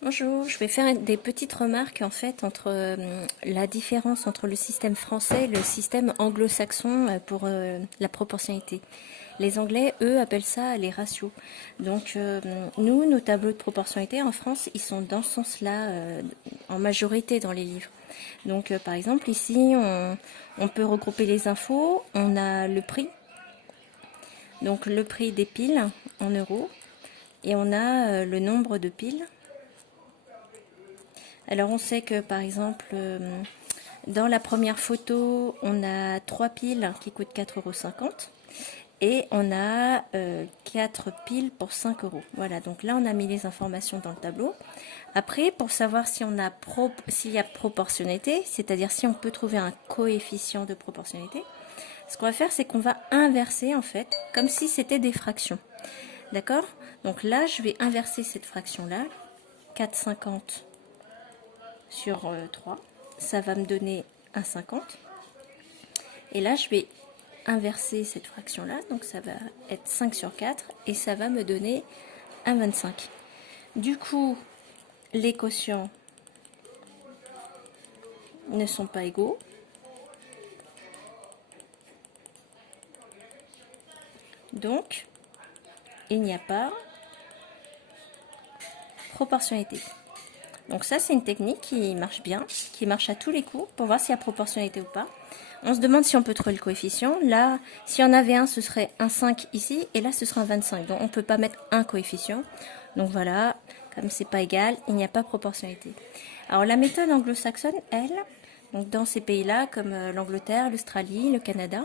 Bonjour, je vais faire des petites remarques en fait entre la différence entre le système français et le système anglo-saxon pour la proportionnalité. Les Anglais, eux, appellent ça les ratios. Donc nous, nos tableaux de proportionnalité en France, ils sont dans ce sens-là en majorité dans les livres. Donc par exemple ici, on peut regrouper les infos, on a le prix, donc le prix des piles en euros, et on a le nombre de piles. Alors on sait que par exemple dans la première photo on a 3 piles qui coûtent 4,50 € et on a 4 piles pour 5 €. Voilà, donc là on a mis les informations dans le tableau. Après, pour savoir si s'il y a proportionnalité, c'est-à-dire si on peut trouver un coefficient de proportionnalité, ce qu'on va faire c'est qu'on va inverser en fait comme si c'était des fractions. D'accord? Donc là je vais inverser cette fraction là, 4,50 sur 3, ça va me donner 1,50. Et là, je vais inverser cette fraction-là, donc ça va être 5 sur 4, et ça va me donner 1,25. Du coup, les quotients ne sont pas égaux. Donc, il n'y a pas proportionnalité. Donc ça, c'est une technique qui marche bien, qui marche à tous les coups pour voir s'il y a proportionnalité ou pas. On se demande si on peut trouver le coefficient. Là, si on avait un, ce serait un 5 ici, et là, ce serait un 25. Donc on ne peut pas mettre un coefficient. Donc voilà, comme c'est pas égal, il n'y a pas proportionnalité. Alors la méthode anglo-saxonne, elle, donc dans ces pays-là, comme l'Angleterre, l'Australie, le Canada,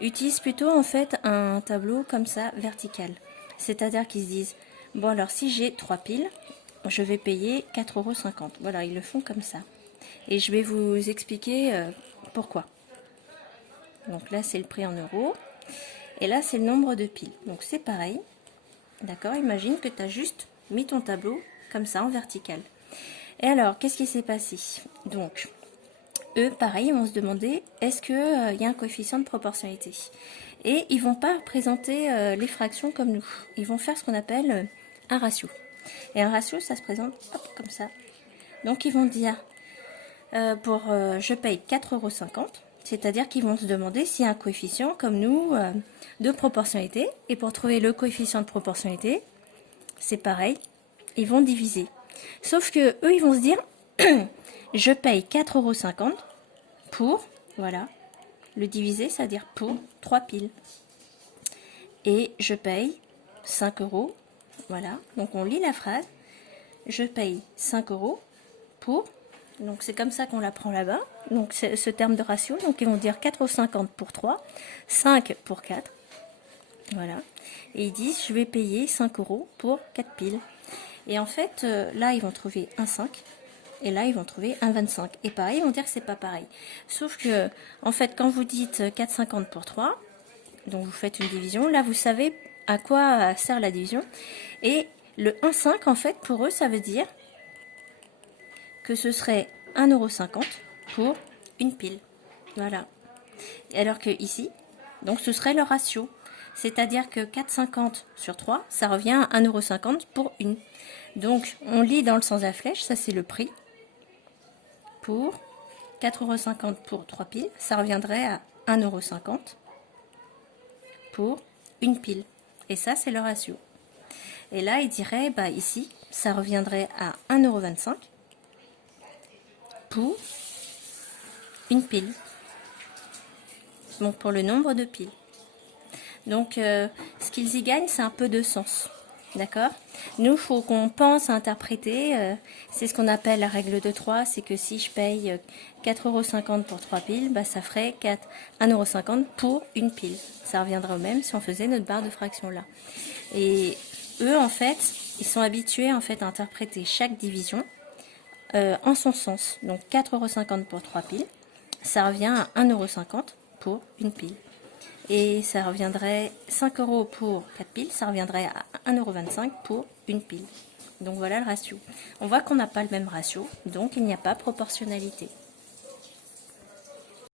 utilise plutôt en fait un tableau comme ça, vertical. C'est-à-dire qu'ils se disent, bon alors si j'ai 3 piles, je vais payer 4,50 €. Voilà, ils le font comme ça. Et je vais vous expliquer pourquoi. Donc là, c'est le prix en euros. Et là, c'est le nombre de piles. Donc c'est pareil. D'accord? Imagine que tu as juste mis ton tableau comme ça, en vertical. Et alors, qu'est-ce qui s'est passé? Donc, eux, pareil, ils vont se demander, est-ce qu'il y a un coefficient de proportionnalité? Et ils vont pas représenter les fractions comme nous. Ils vont faire ce qu'on appelle un ratio. Et un ratio, ça se présente hop, comme ça. Donc ils vont dire, je paye 4,50 €, c'est-à-dire qu'ils vont se demander s'il y a un coefficient, comme nous, de proportionnalité. Et pour trouver le coefficient de proportionnalité, c'est pareil, ils vont diviser. Sauf que eux, ils vont se dire, je paye 4,50 € pour, voilà, le diviser, c'est-à-dire pour 3 piles. Et je paye 5 €. Voilà, donc on lit la phrase. Je paye 5 € pour, donc c'est comme ça qu'on l'apprend là-bas, donc c'est ce terme de ratio, donc ils vont dire 4,50 € pour 3, 5 pour 4, voilà, et ils disent je vais payer 5 € pour 4 piles. Et en fait, là ils vont trouver un 5, et là ils vont trouver un 25, et pareil, ils vont dire que c'est pas pareil. Sauf que, en fait, quand vous dites 4,50 pour 3, donc vous faites une division, là vous savez à quoi sert la division, et le 1,5 en fait pour eux ça veut dire que ce serait 1,50 € pour une pile. Voilà. Alors que ici, donc ce serait le ratio. C'est-à-dire que 4,50 sur 3, ça revient à 1,50 € pour une. Donc on lit dans le sens de la flèche, ça c'est le prix. Pour 4,50 € pour 3 piles, ça reviendrait à 1,50 € pour une pile. Et ça c'est le ratio. Et là il dirait, bah ici, ça reviendrait à 1,25 € pour une pile. Donc pour le nombre de piles. Donc ce qu'ils y gagnent, c'est un peu de sens. D'accord? Nous, il faut qu'on pense à interpréter. C'est ce qu'on appelle la règle de 3. C'est que si je paye 4,50 € pour 3 piles, bah, ça ferait 1,50 € pour une pile. Ça reviendrait au même si on faisait notre barre de fraction là. Et eux, en fait, ils sont habitués en fait, à interpréter chaque division en son sens. Donc 4,50 € pour 3 piles, ça revient à 1,50 € pour une pile. Et ça reviendrait 5 € pour 4 piles, ça reviendrait à 1,25 € pour une pile. Donc voilà le ratio. On voit qu'on n'a pas le même ratio, donc il n'y a pas proportionnalité.